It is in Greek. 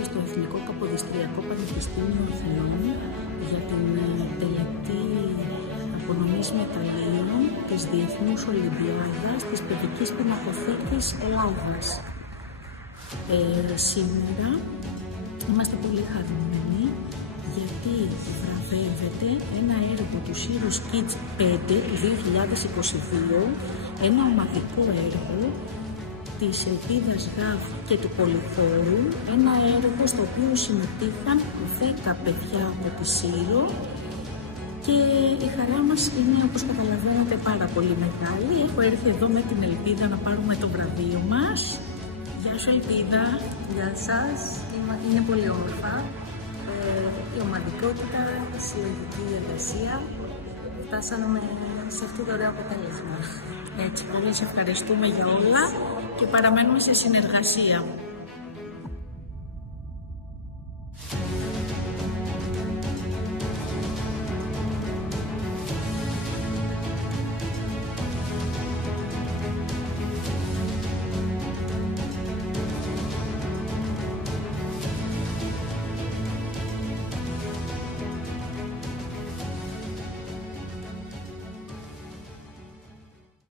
ήρθε στο Εθνικό Καποδιστριακό Πανεπιστήμιο Αθηνών για την τελετή απονομής μεταλλίων της Διεθνούς Ολυμπιάδας της Παιδικής Πινακοθήκης Ελλάδας. Σήμερα είμαστε πολύ χαρούμενοι γιατί βραβεύεται ένα έργο του Sirius Kids 5 2022, ένα ομαδικό έργο της Ελπίδας ΓΑΒ και του Πολυχώρου, ένα έργο στο οποίο συμμετείχαν 10 παιδιά από τη Σύρο και η χαρά μας είναι, όπως καταλαβαίνετε, πάρα πολύ μεγάλη. Έχω έρθει εδώ με την Ελπίδα να πάρουμε το βραβείο μας. Γεια σου Ελπίδα. Γεια σας. Είναι πολύ όμορφα. Η ομαδικότητα, η συλλογική εργασία. Φτάσαμε σε αυτό το ωραίο αποτέλεσμα. Έτσι, πολύ σε ευχαριστούμε για όλα και παραμένουμε σε συνεργασία.